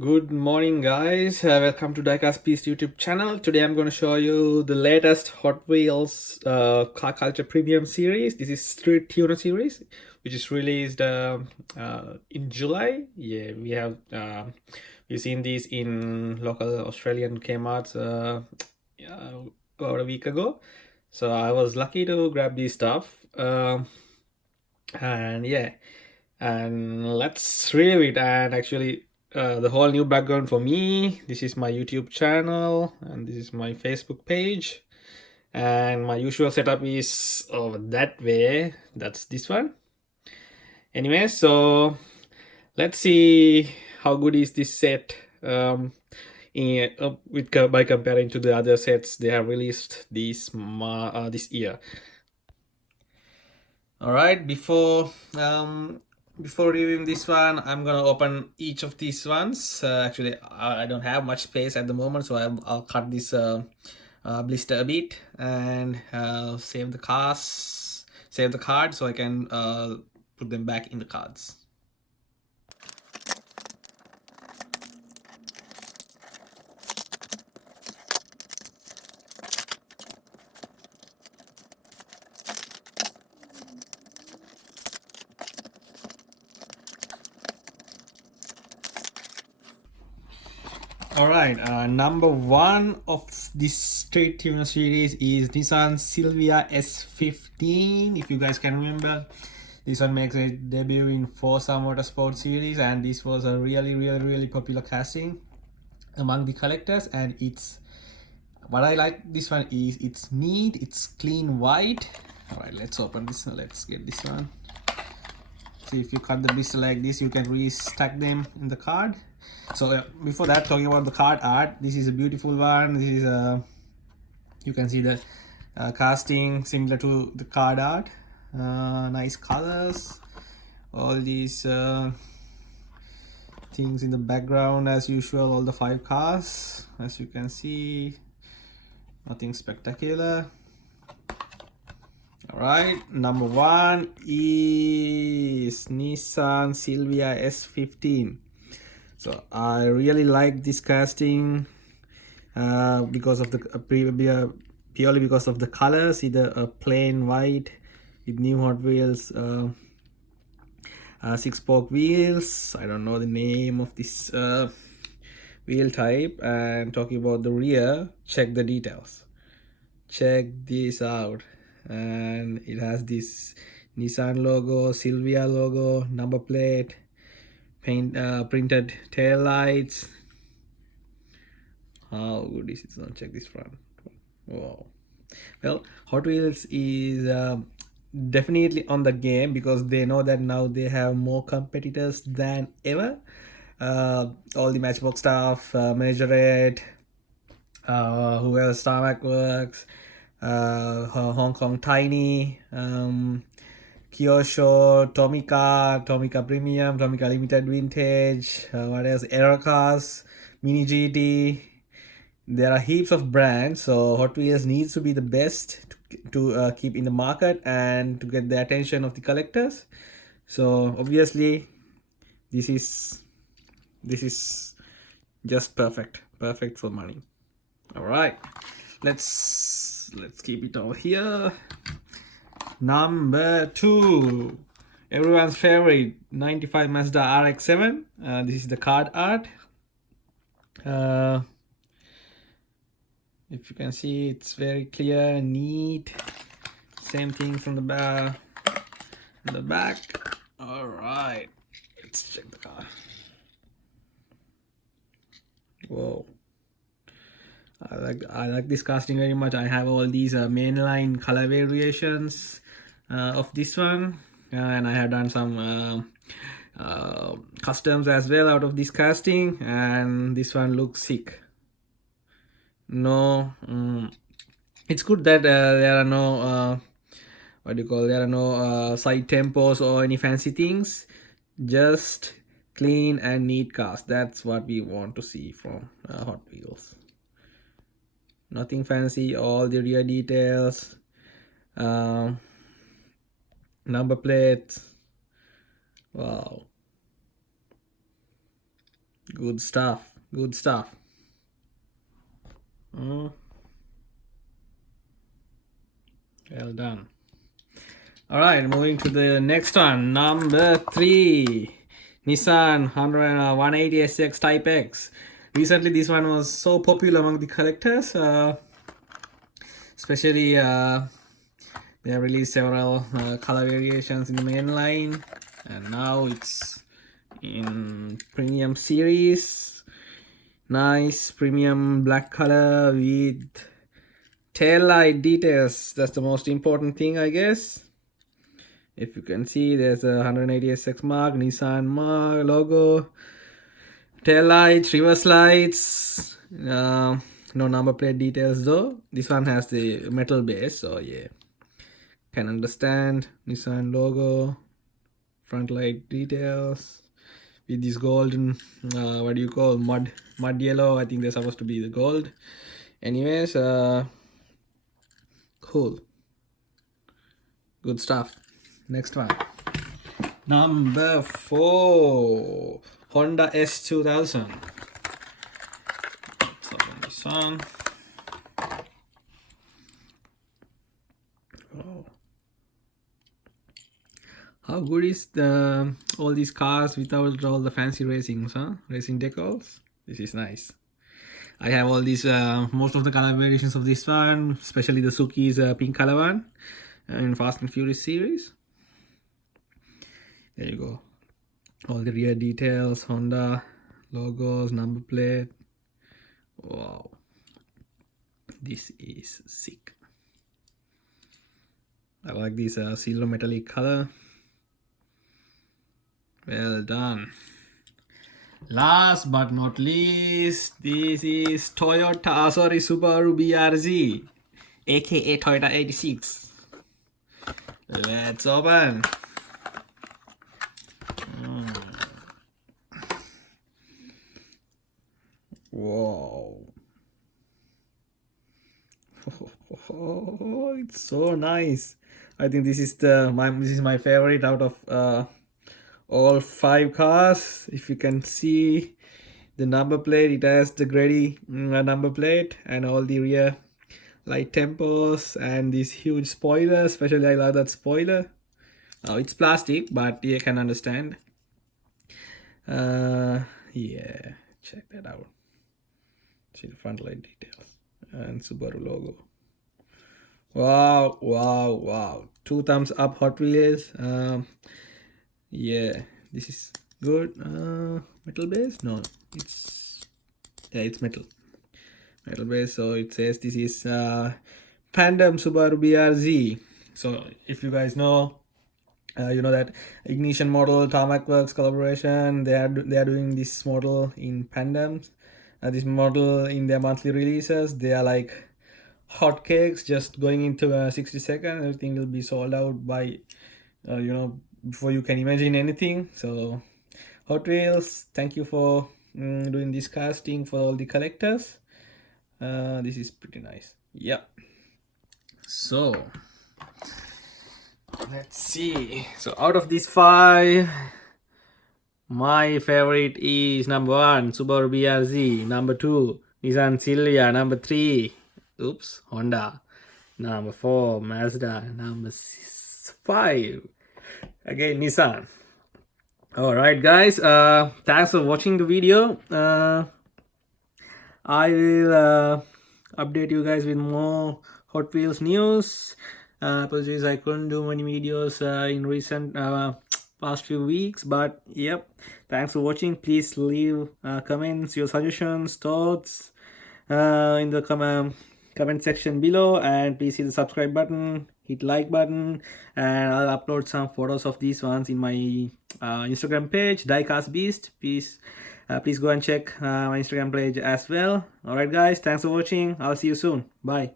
Good morning, guys. Welcome to Diecastbeast YouTube channel. Today I'm going to show you the latest Hot Wheels car culture premium series. This is Street Tuner series, which is released in July. Yeah, we've seen these in local Australian Kmart's about a week ago. So I was lucky to grab these stuff. And yeah, and let's review it. And actually the whole new background for me, this is my YouTube channel and this is my Facebook page, and my usual setup is over that way. That's this one. Anyway, so let's see how good is this set by comparing to the other sets they have released this year. All right, before reviewing this one, I'm gonna open each of these ones. Actually, I don't have much space at the moment, so I'll cut this blister a bit and save the card, so I can put them back in the cards. All right, number one of this Street Tuner series is Nissan Silvia S15. If you guys can remember, this one makes a debut in Forza Motorsport series, and this was a really popular casting among the collectors. And it's what I like this one is it's neat, it's clean white. All right, let's open this. Let's get this one. See, if you cut the blister like this, you can re-stack them in the card. So before that, talking about the card art, this is a beautiful one. This is you can see the casting similar to the card art. Nice colors, all these things in the background as usual, all the 5 cars, as you can see, nothing spectacular. All right, number one is Nissan Silvia S15. So I really like this casting because of the purely because of the colors. Either a plain white with new Hot Wheels 6-spoke wheels. I don't know the name of this wheel type. And talking about the rear, check the details. Check this out. And it has this Nissan logo, Silvia logo, number plate, printed tail lights. How good is it? Check this front. Wow. Well, Hot Wheels is definitely on the game because they know that now they have more competitors than ever. All the Matchbox stuff, Majorette, who else? Tarmac Works, Hong Kong Tiny, Kyosho, Tomica Premium, Tomica Limited Vintage, what else? Error Cars, Mini GT. There are heaps of brands, so Hot Wheels needs to be the best to keep in the market and to get the attention of the collectors. So obviously, this is just perfect for money. All right, let's keep it over here. Number 2, everyone's favorite 95 Mazda RX7. This is the card art. If you can see, it's very clear, neat. Same thing from the back. All right, let's check the car. Whoa, I like this casting very much. I have all these mainline color variations of this one, and I have done some customs as well out of this casting, and this one looks sick. No, it's good that there are no there are no side tempos or any fancy things. Just clean and neat cars. That's what we want to see from Hot Wheels. Nothing fancy. All the rear details, number plates. Wow. Good stuff. Good stuff. Well done. All right, moving to the next one. Number 3. Nissan 180SX Type X. Recently, this one was so popular among the collectors. Especially, they have released several color variations in the main line. And now it's in premium series. Nice premium black color with tail light details. That's the most important thing, I guess. If you can see, there's a 180SX mark, Nissan mark, logo, tail lights, reverse lights. No number plate details though. This one has the metal base, so yeah, can understand. Nissan logo, front light details with this golden, what do you call, mud yellow. I think they're supposed to be the gold. Anyways, cool, good stuff. Next one. Number 4. Honda S2000. Let's open this one. Oh. How good is all these cars without all the fancy racings, huh? Racing decals. This is nice. I have all these, most of the color variations of this one, especially the Suzuki's pink color one in Fast and Furious series. There you go. All the rear details, Honda logos, number plate. Wow. This is sick. I like this silver metallic color. Well done. Last but not least, this is Subaru BRZ, aka Toyota 86. Let's open. Wow. Oh, it's so nice. I think this is my favorite out of all 5 cars. If you can see the number plate, it has the Grady number plate and all the rear light tempos and this huge spoiler. Especially I love that spoiler. It's plastic, but you can understand. Yeah, check that out. See the front light details and Subaru logo. Wow, wow, wow. 2 thumbs up, Hot Wheels. Yeah, this is good. Metal base? No, it's metal base. So it says this is Pandem Subaru BRZ. So if you guys know, you know that Ignition model, Tarmac Works collaboration, they are doing this model in Pandems. This model in their monthly releases, they are like hotcakes, just going into 60 seconds. Everything will be sold out by before you can imagine anything. So Hot Wheels, thank you for doing this casting for all the collectors. This is pretty nice. Yeah. So let's see. So out of these 5, my favorite is number 1, Subaru BRZ. Number 2, Nissan Silvia. Number 3, Honda. Number 4, Mazda. Number 5, again Nissan. Alright guys, thanks for watching the video. I will update you guys with more Hot Wheels news. Apologies, I couldn't do many videos in recent past few weeks, but yep, thanks for watching. Please leave comments, your suggestions, thoughts in the comment section below, and please hit the subscribe button, hit like button, and I'll upload some photos of these ones in my Instagram page, Diecastbeast. Please go and check my Instagram page as well. Alright guys, thanks for watching. I'll see you soon. Bye.